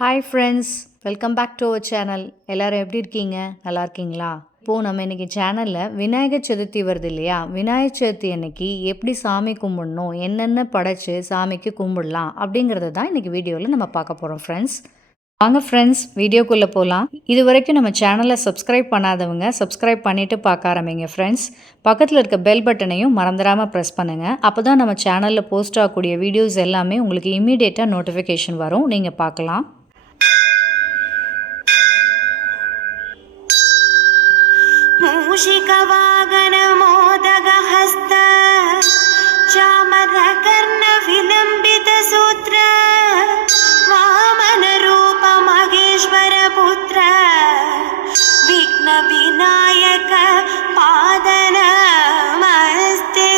Hi friends, welcome back to our channel. எல்லோரும் எப்படி இருக்கீங்க? நல்லா இருக்கீங்களா? இப்போது நம்ம இன்றைக்கி சேனலில் விநாயகர் சதுர்த்தி வருது இல்லையா? விநாயகர் சதுர்த்தி அன்னைக்கு எப்படி சாமி கும்பிடணும், என்னென்ன படைச்சு சாமிக்கு கும்பிடலாம் அப்படிங்கிறத தான் இன்றைக்கி வீடியோவில் நம்ம பார்க்க போகிறோம் ஃப்ரெண்ட்ஸ். வாங்க ஃப்ரெண்ட்ஸ், வீடியோக்குள்ளே போகலாம். இது வரைக்கும் நம்ம சேனலை சப்ஸ்கிரைப் பண்ணாதவங்க சப்ஸ்கிரைப் பண்ணிவிட்டு பார்க்க ஆரம்பிங்க ஃப்ரெண்ட்ஸ். பக்கத்தில் இருக்க பெல் பட்டனையும் மறந்துடாமல் ப்ரெஸ் பண்ணுங்கள். அப்போ தான் நம்ம சேனலில் போஸ்ட் ஆகக்கூடிய வீடியோஸ் எல்லாமே உங்களுக்கு இம்மீடியட்டாக நோட்டிஃபிகேஷன் வரும், நீங்கள் பார்க்கலாம். मूषिकवागन मोदगहस्त चामरकर्ण विलम्बित सूत्र वामन रूप महेश्वर पुत्र विघ्न विनायक पादन मस्ते.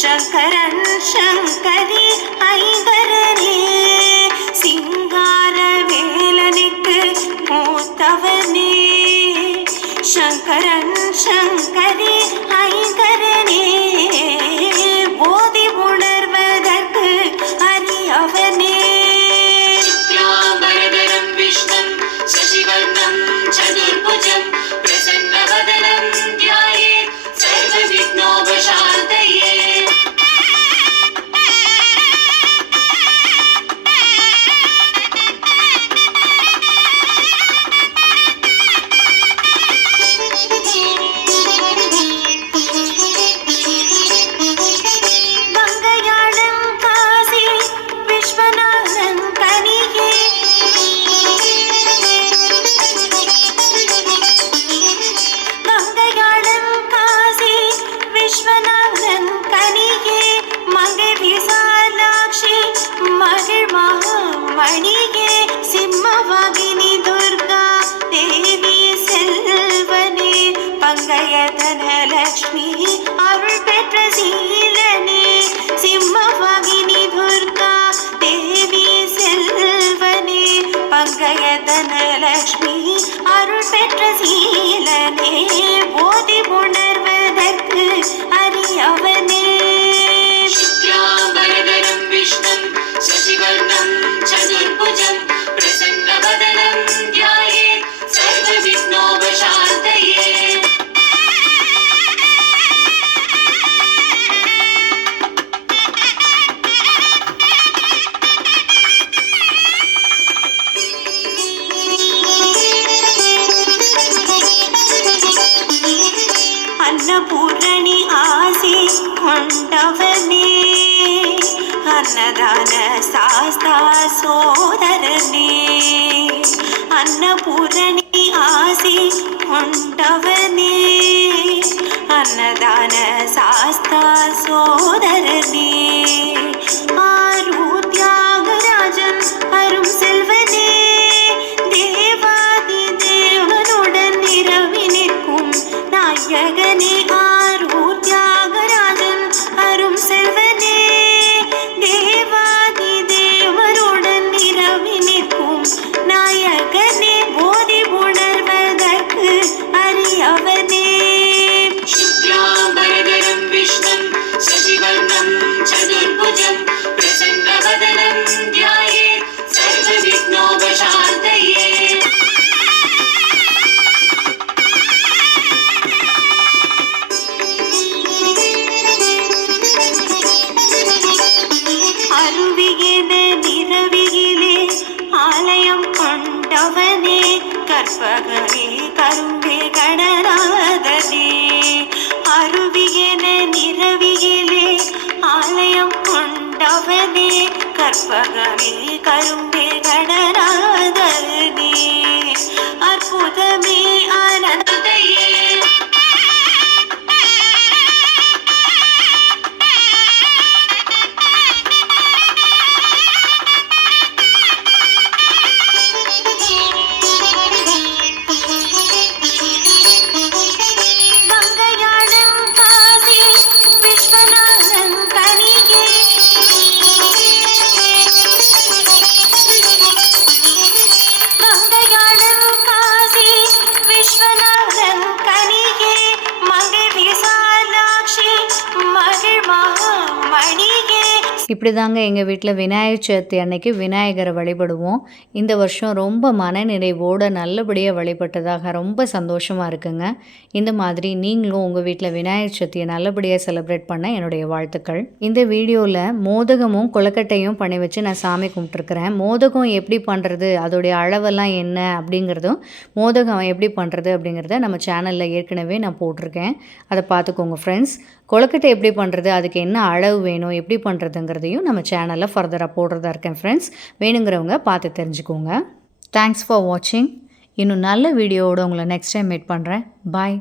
शंकरन शंकरी ऐंगरने सिंगार वेलनिक मूतवने शंकरन शंकरी ऐंगरने बोधि उणर्वदற்கு அறியவனே. शुक्लांबरधरं विष्णुं शशिवर्णं चतुर्भुजं प्रसन्नवदनं ध्यायेत् सर्वविघ्नोपशान्तये. மணியே சிம்மவாகினி துர்கா தேவி செல்வனே பங்கைய தனலட்சுமி அருள் பெற்ற சீலனே சிம்மவாகினி துர்கா தேவி செல்வனே பங்கைய தனலட்சுமி அருள் பெற்ற சீலனே போதி உணர்வதற்கு அறியவனே. शुक्लांबरधरं विष्णुं शशिवर्णं चतुर्भुजं प्रसन्नवदनं ध्यायेत् सर्वविघ्नोपशान्तये. अन्नपूर्णि आसि கொண்டவனே अन्नदान शास्ता सोदरने अन्नपूर्णि आसि கொண்டவனே अन्नदान शास्ता सोदरने ஆரூத்யாகராஜன் அரும் செல்வனே தேவாதி தேவனுடன் நிரவி நிற்கும் நாயகனே ஆரூத்யாகராஜன் அரும் செல்வனே தேவாதி தேவருடன் நிரவி நிற்கும் நாயகனே போதி உணர்வதற்கு அறியவனே. शुक्लांबरधरं विष्णुं शशिवर्णं चतुर्भुजं प्रसन्नवदनं ध्यायेत् सर्वविघ्नोपशान्तये. அருவிகின நிரவிகிலே ஆலயம் கொண்டவனே கற்பகமே கரும்பே கணநாதனே கற்பகமே கரும்பே கடனாதனே அற்புதமே ஆனந்தையே இப்படி தாங்க எங்கள் வீட்டில் விநாயகர் சதுர்த்தி அன்னைக்கு விநாயகரை வழிபடுவோம். இந்த வருஷம் ரொம்ப மனநிறைவோடு நல்லபடியாக வழிபட்டதாக ரொம்ப சந்தோஷமாக இருக்குங்க. இந்த மாதிரி நீங்களும் உங்கள் வீட்டில் விநாயகர் சதுர்த்தியை நல்லபடியாக செலிப்ரேட் பண்ண என்னுடைய வாழ்த்துக்கள். இந்த வீடியோவில் மோதகமும் கொழுக்கட்டையும் பண்ணி வச்சு நான் சாமி கும்பிட்டுருக்குறேன். மோதகம் எப்படி பண்ணுறது, அதோடைய அளவெல்லாம் என்ன அப்படிங்கிறதும், மோதகம் எப்படி பண்ணுறது அப்படிங்கிறத நம்ம சேனலில் ஏற்கனவே நான் போட்டிருக்கேன். அதை பார்த்துக்கோங்க ஃப்ரெண்ட்ஸ். கொழுக்கட்டை எப்படி பண்ணுறது, அதுக்கு என்ன அளவு வேணும், எப்படி பண்ணுறதுங்கிறதையும் நம்ம சேனலில் ஃபர்தராக போடுறதா இருக்கேன் ஃப்ரெண்ட்ஸ். வேணுங்கிறவங்க பார்த்து தெரிஞ்சுக்கோங்க. தேங்க்ஸ் ஃபார் வாட்சிங். இன்னும் நல்ல வீடியோவோடு உங்களை நெக்ஸ்ட் டைம் மீட் பண்ணுறேன். பாய்.